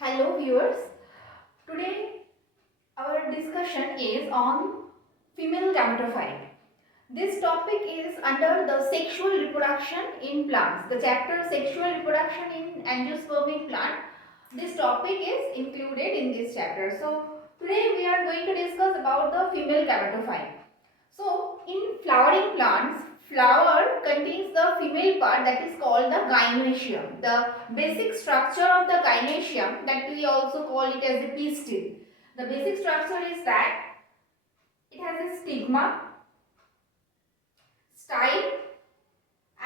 Hello viewers, today our discussion is on female gametophyte. This topic is under the sexual reproduction in plants. The chapter sexual reproduction in angiospermic plant. This topic is included in this chapter. So today we are going to discuss about the female gametophyte. So in flowering plants, flower contains the female part that is called the gynoecium. The basic structure of the gynoecium, that we also call it as a pistil. The basic structure is that it has a stigma, style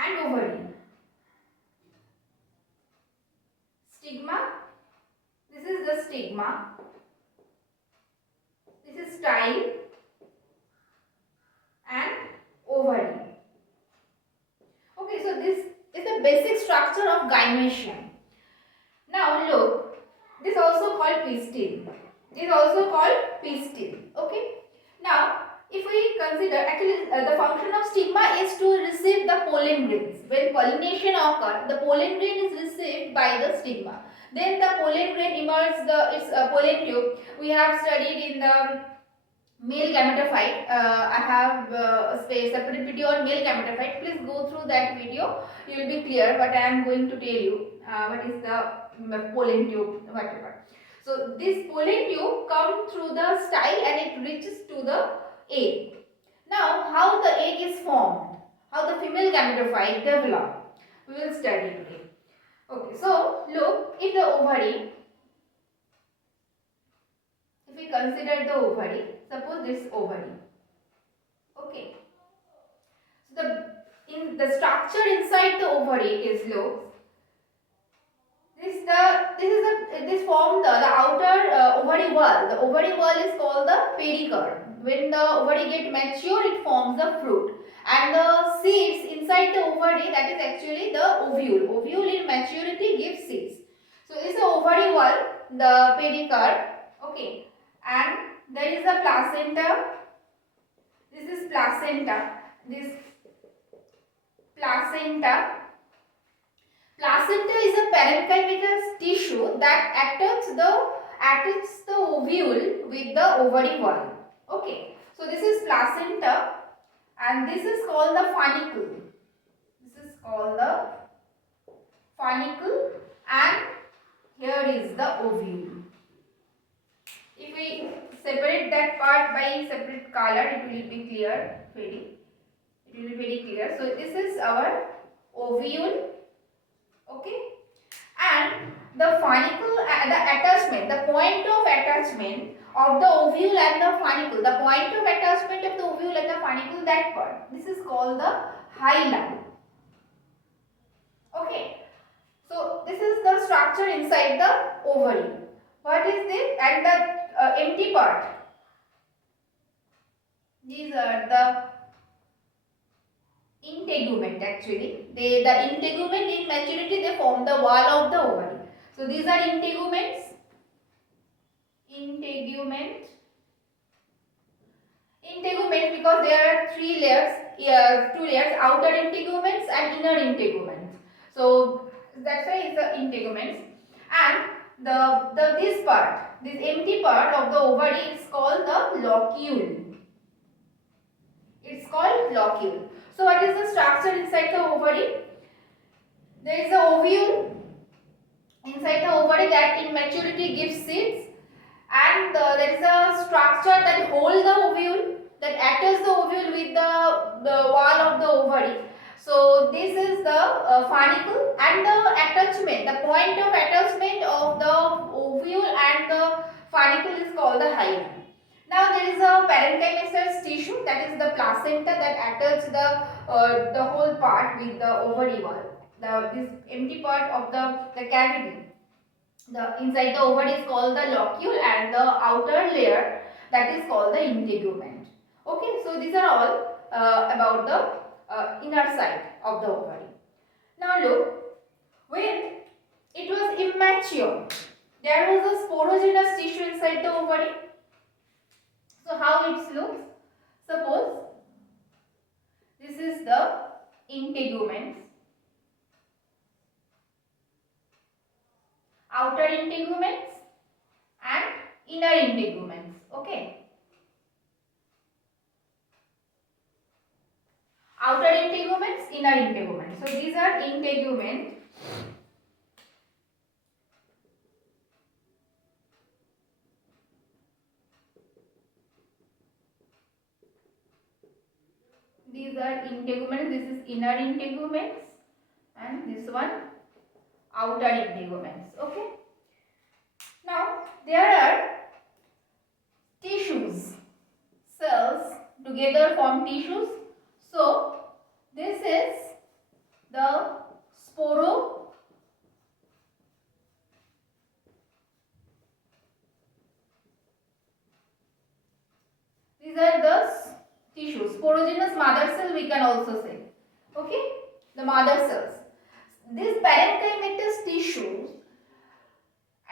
and ovary. Stigma, this is the stigma, this is style and ovary. Okay, so this is the basic structure of gynoecium. Now look, this is also called pistil. This is also called pistil. Okay. Now if we consider, actually the function of stigma is to receive the pollen grains. When pollination occurs, the pollen grain is received by the stigma. Then the pollen grain emerges its pollen tube. We have studied in the male gametophyte. I have a separate video on male gametophyte. Please go through that video. You will be clear what I am going to tell you. What is the pollen tube, whatever. So this pollen tube comes through the style and it reaches to the egg. Now how the egg is formed, how the female gametophyte develop, we will study today. Okay, so look, if the ovary, if we consider the ovary, suppose this ovary. Okay. So the structure inside the ovary is look. This form the outer ovary wall. The ovary wall is called the pericarp. When the ovary get mature, it forms the fruit, and the seeds inside the ovary, that is actually the ovule. Ovule in maturity gives seeds. So this is the ovary wall, the pericarp. Okay, and there is a placenta. This is placenta. This placenta. Placenta is a parenchymatous tissue that attaches the ovule with the ovary wall. Okay, so this is placenta, and this is called the funicle. This is called the funicle, and here is the ovule. If we separate that part by separate color, it will be clear. It will be very clear. So this is our ovule. Okay, and the funicle, the attachment, the point of attachment of the ovule and the funicle, the point of attachment of the ovule and the funicle, that part, this is called the hilum. Okay, so this is the structure inside the ovary. What is this? And the empty part, these are the integument. Actually the integument in maturity, they form the wall of the ovary. So these are integuments. Integument because there are three layers, two layers, outer integuments and inner integuments. So that's why it's the integuments. And this part, this empty part of the ovary is called the locule. It's called locule. So what is the structure inside the ovary? There is a ovule inside the ovary that in maturity gives seeds, and there is a structure that holds the ovule, that attaches the ovule with the wall of the ovary. So this is the funicle, and the attachment, the point of attachment of the ovule and the funicle is called the hilum. Now there is a parenchymatous tissue, that is the placenta, that attaches the whole part with the ovary wall. This empty part of the cavity, the inside the ovary is called the locule, and the outer layer, that is called the integument. Okay, so these are all about the inner side of the ovary. Now look, when it was immature, there was a sporogenous tissue inside the ovary. So how it looks? Suppose this is the integuments. outer integuments and inner integuments. Okay. Outer integuments, inner integuments. So these are integuments. These are integuments. This is inner integuments and this one outer integuments. Okay. Now there are tissues. Cells together form tissues. So this is the sporo. These are the tissues. Sporogenous mother cell we can also say. Okay, the mother cells. This parenchymatous tissues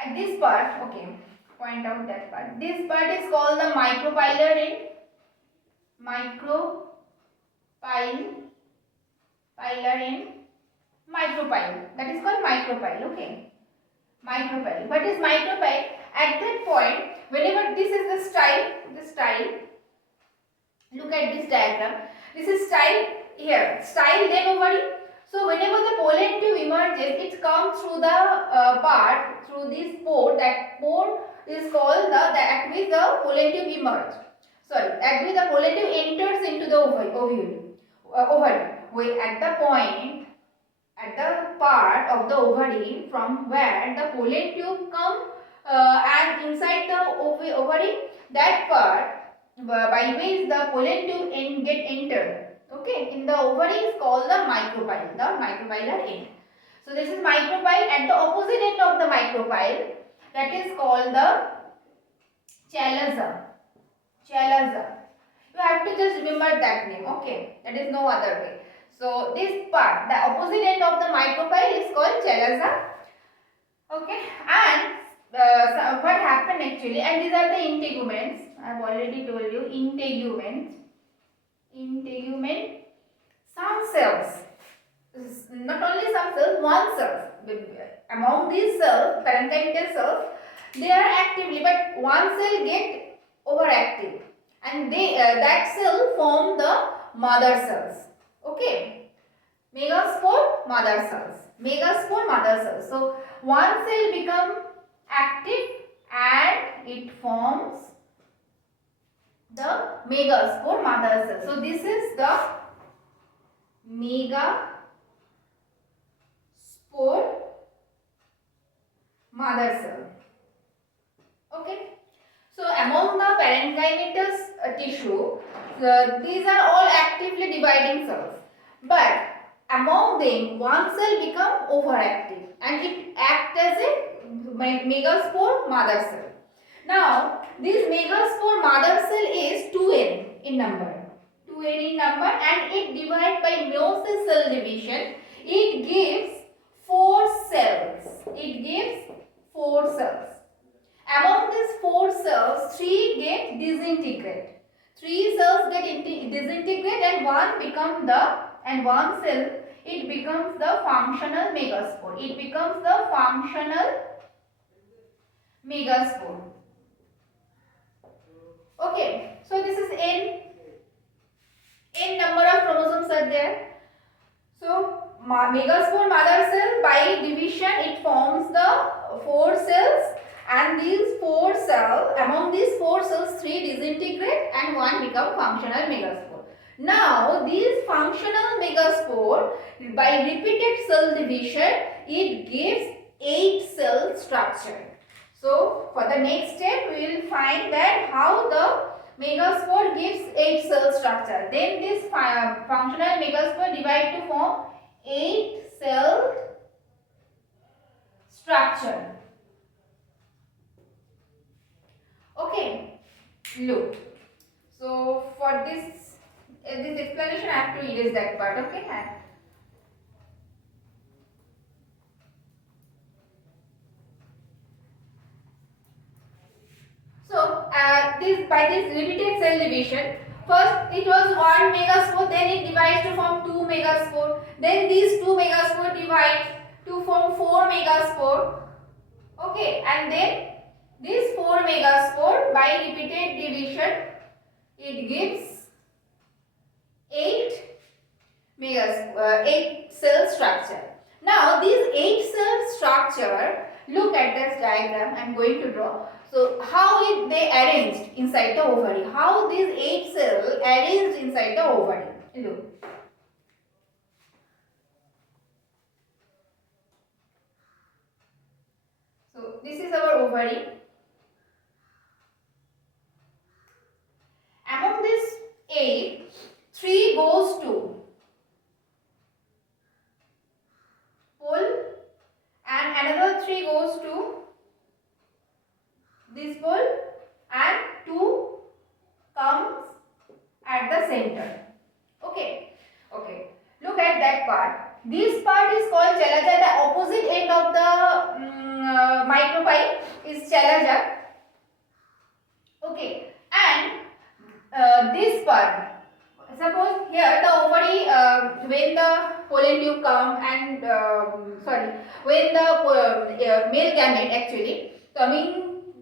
at this part, okay, point out that part. This part is called the micropylar end. Micropylar end. Micropyle. That is called micropyle. Okay. Micropyle. What is micropyle? At that point, whenever this is the style, look at this diagram. This is style here. Style then ovary. So whenever the pollen tube emerges, it comes through the through this pore. That pore is called at which the pollen tube emerges. Sorry, at which the pollen tube enters into the ovary. At the point, at the part of the ovary from where the pollen tube come and inside the ovary, that part by which the pollen tube get entered, okay, in the ovary is called the micropyle, the micropylar end. So this is micropyle. At the opposite end of the micropyle, that is called the chalaza. You have to just remember that name, okay, that is no other way. So this part, the opposite end of the micropyle is called chalaza. Okay, and so what happened actually, and these are the integuments. I have already told you, integument. Some cells, not only some cells, one cell. Among these cells, parenchymatous cells, they are actively, but one cell get overactive, and that cell form the mother cells. Okay, megaspore mother cells. So one cell become active and it forms the megaspore mother cell. So this is the megaspore mother cell. Okay. So among the parenchymatous tissue, these are all actively dividing cells. But among them, one cell become overactive and it acts as a megaspore mother cell. Now, this megaspore mother cell is 2n in number. 2n in number, and it divides by meiosis cell division. It gives 4 cells. Among these 4 cells, 3 get disintegrate. 3 cells get disintegrate and one cell, it becomes the functional megaspore. Okay, so this is n number of chromosomes are there. So megaspore mother cell, by division it forms the 4 cells, and these 4 cells, among these 4 cells, 3 disintegrate and 1 become functional megaspore. Now these functional megaspore, by repeated cell division, it gives 8 cell structure. So for the next step, we will find that how the megaspore gives 8 cell structure. Then this functional megaspore divide to form 8 cell structure. Okay, look. So for this explanation, I have to erase that part. Okay. So by this repeated cell division, first it was 1 megaspore, then it divides to form 2 megaspore, then these 2 megaspore divide to form 4 megaspore. Okay, and then this 4 megaspore by repeated division it gives 8 cell structure. Now this 8 cell structure, look at this diagram I am going to draw. So how they arranged inside the ovary? How these 8 cells arranged inside the ovary? Look. So this is our ovary. Among these 8, 3 goes to pole and another 3 goes to this pole and 2 comes at the center. Okay. Okay. Look at that part. This part is called chalaja. The opposite end of the micropyle is chalaja. Okay. And this part, suppose here the ovary, when the pollen tube come and when the male gamete actually coming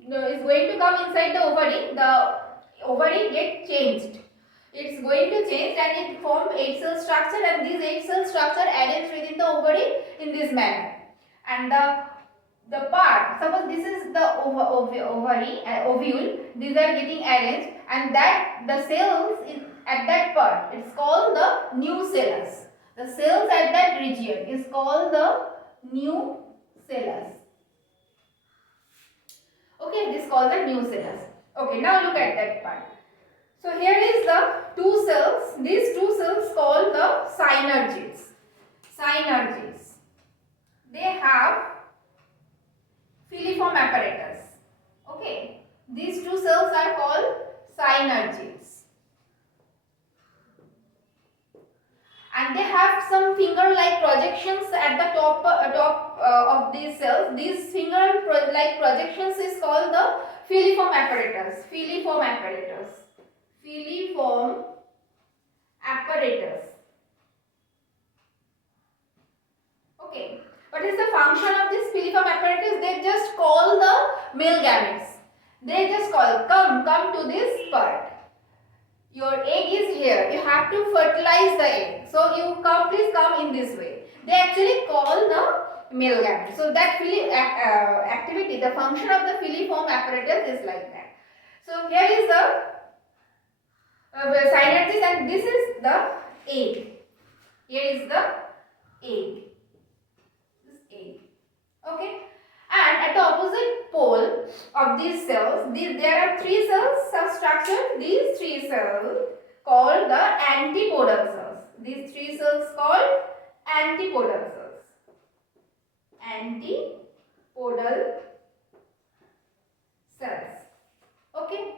is going to come inside the ovary get changed. It's going to change and it form 8 cell structure, and these 8 cell structure arranged within the ovary in this manner. And the part, suppose this is the ovary ovule, these are getting arranged, and that the cells at that part, it's called the nucellus. The cells at that region is called the nucellus. Okay, this is called the nucellus. Okay, now look at that part. So here is the 2 cells. These 2 cells called the synergids. Synergids. They have filiform apparatus. Okay, these 2 cells are called synergids. And they have some finger-like projections at the top of these cells. These finger-like projections is called the filiform apparatus. Filiform apparatus. Filiform apparatus. Okay. What is the function of this filiform apparatus? They just call the male gametes. They just call, come to this part. Your egg is here. You have to fertilize the egg. So you please come in this way. They actually call the male gamete. So that activity, the function of the filiform apparatus is like that. So here is the synergids, and this is the egg. Here is the egg. This egg. Okay. And at the opposite pole of these cells, there are 3 cells structured. These 3 cells called the antipodal cells. These 3 cells called antipodal cells. Antipodal cells. Okay.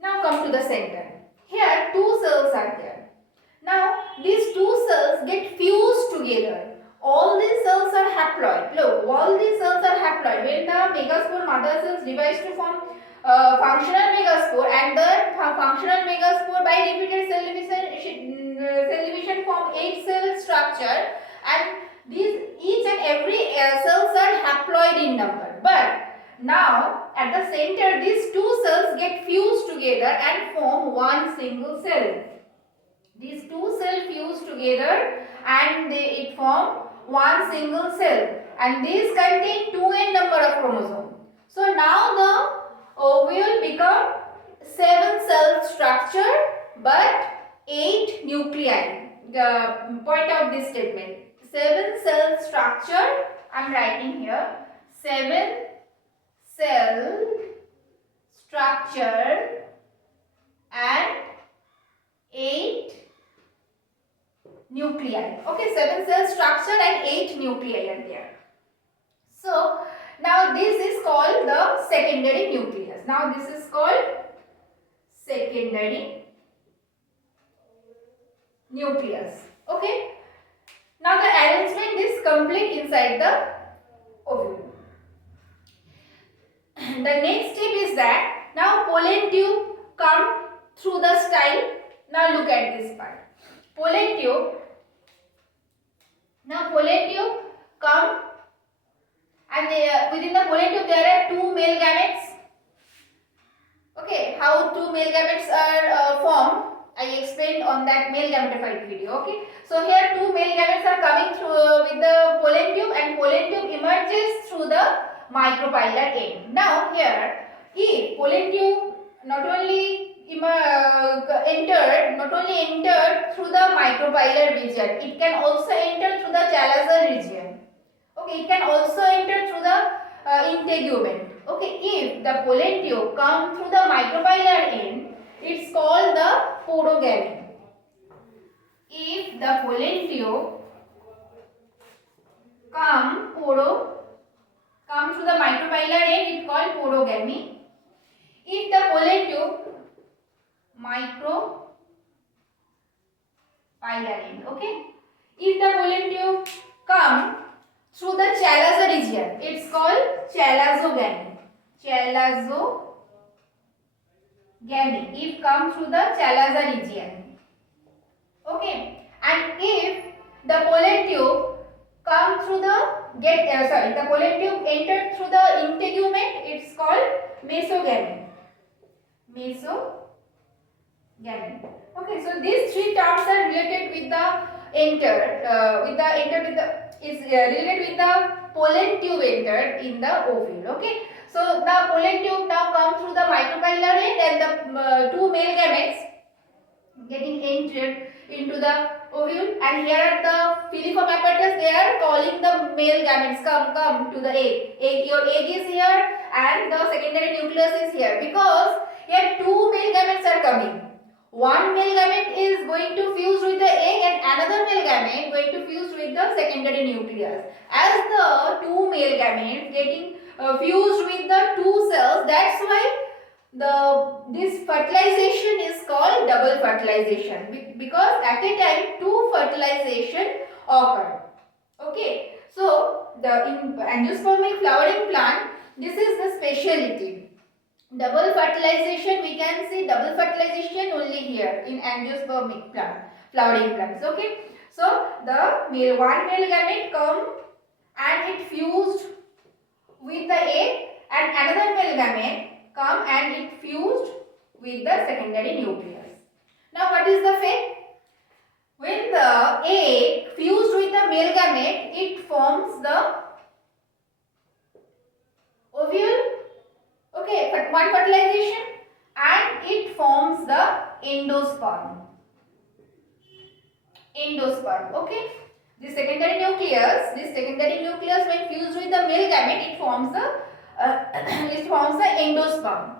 Now come to the center. Here 2 cells are there. Now these 2 cells get fused together. All these cells are haploid. Look, all these cells are haploid. When the megaspore mother cells divides to form functional megaspore, and the functional megaspore by repeated cell division form 8 cell structure, and these each and every cells are haploid in number. But now at the center these 2 cells get fused together and form one single cell. These 2 cells fuse together and it form one single cell, and these contain 2n number of chromosomes. So now the ovule become 7 cell structure but 8 nuclei. The point of this statement, 7 cell structure, I am writing here, 7 cell structure and 8 nuclei. Okay, 7 cell structure and 8 nuclei are there. So now this is called the secondary nucleus. Now this is called secondary nucleus. Okay. Now the arrangement is complete inside the ovule. The next step is that now pollen tube come through the style. Now look at this part. Pollen tube. Now pollen tube come and within the pollen tube there are two male gametes. Okay, how two male gametes are formed, I explained on that male gametophyte video. Okay, so here two male gametes are coming through with the pollen tube, and pollen tube emerges through the micropylar end. Now here, if pollen tube not only entered through the micropylar region, it can also enter through the chalazal region. Okay, it can also enter through the integument. Okay, if the pollen tube come through the micropylar end, it's called the porogamy. If the pollen tube come through the micropylar end, it's called porogamy. If the pollen tube micropylar end, okay. If the pollen tube come through the chalazal region, it's called chalazogamy. Chalazogamy. If come through the chalazal region, okay. And if the pollen tube come through the the pollen tube entered through the integument, it's called mesogamy. Okay, so these three terms are related with the related with the pollen tube entered in the ovule. Okay, so the pollen tube now come through the micropylar end, and the two male gametes getting entered into the ovule, and here are the filiform apparatus. They are calling the male gametes, come to the egg. Your egg is here and the secondary nucleus is here, because here two male gametes are coming. One male gamete is going to fuse with the egg, and another male gamete going to fuse with the secondary nucleus. As the two male gametes getting fused with the two cells, that's why this fertilization is called double fertilization, because at a time two fertilization occur. Okay, so in angiospermic flowering plant, this is the speciality. Double fertilization, we can see double fertilization only here in angiospermic plant, flowering plants. Okay, so the one male gamete come and it fused with the egg, and another male gamete come and it fused with the secondary nucleus. Now what is the fate? When the egg fused with the male gamete, it forms the ovule. Okay, but one fertilization, and it forms the endosperm. Okay, this secondary nucleus when fused with the male gamete, it forms the endosperm.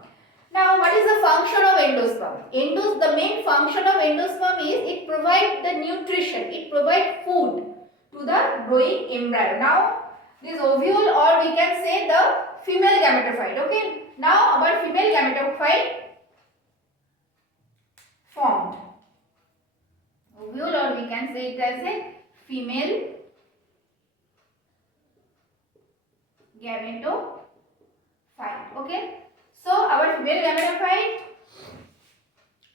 Now, what is the function of endosperm? The main function of endosperm is it provides the nutrition, it provides food to the growing embryo. Now, this ovule, or we can say the female gametophyte. Okay. Now our female gametophyte formed. Ovule, or we can say it as a female gametophyte. Okay. So our female gametophyte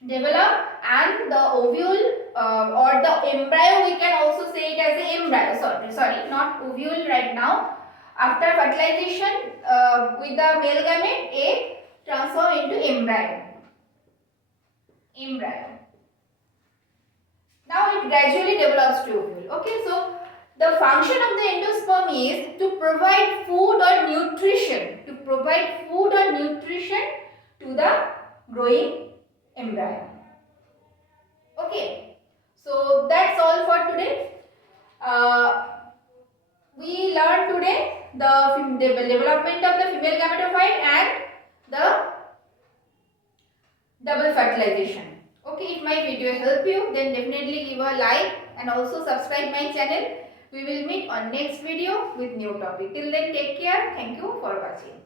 develop, and the ovule or the embryo, we can also say it as a embryo. Sorry, not ovule right now. After fertilization with the male gamete, egg transform into embryo. Now it gradually develops to ovule. Okay, so the function of the endosperm is to provide food or nutrition, to the growing embryo. Okay, so that's all for today. We learned today the development of the female gametophyte and the double fertilization. Okay, if my video helped you, then definitely give a like and also subscribe my channel. We will meet on next video with new topic. Till then, take care. Thank you for watching.